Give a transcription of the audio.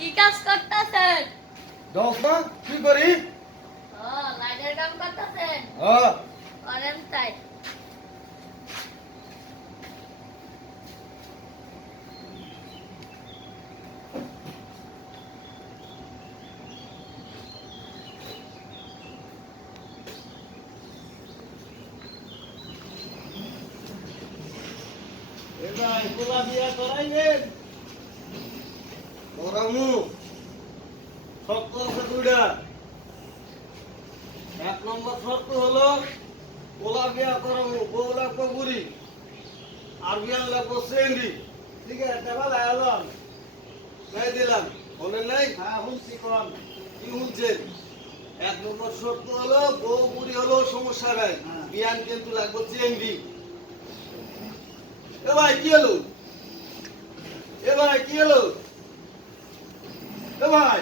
কি কাজ করতেছেন? দশ না কি করি? ও লাইনের কাম করতেছেন? হ্যাঁ করেন তাই। এবার কোলা বিয়া করাইবেন করামু শর্ত আছে দুইটা। এক নম্বর শর্ত হলো কোলা বিয়া করামু বউ লাগবো বুড়ি আর বিয়ান লাগবো সেন্ডি। ঠিক আছে টেবাল আয়ালাম নাই দিলাম বলেন নাই? হ্যাঁ শুনছি কম কি শুনছেন? এক নম্বর শর্ত হলো বউ বুড়ি হলো সমস্যা নাই, বিয়ান কিন্তু লাগবো চেঙ্গি। এ ভাই কি হলো? এ ভাই কি হলো? এ ভাই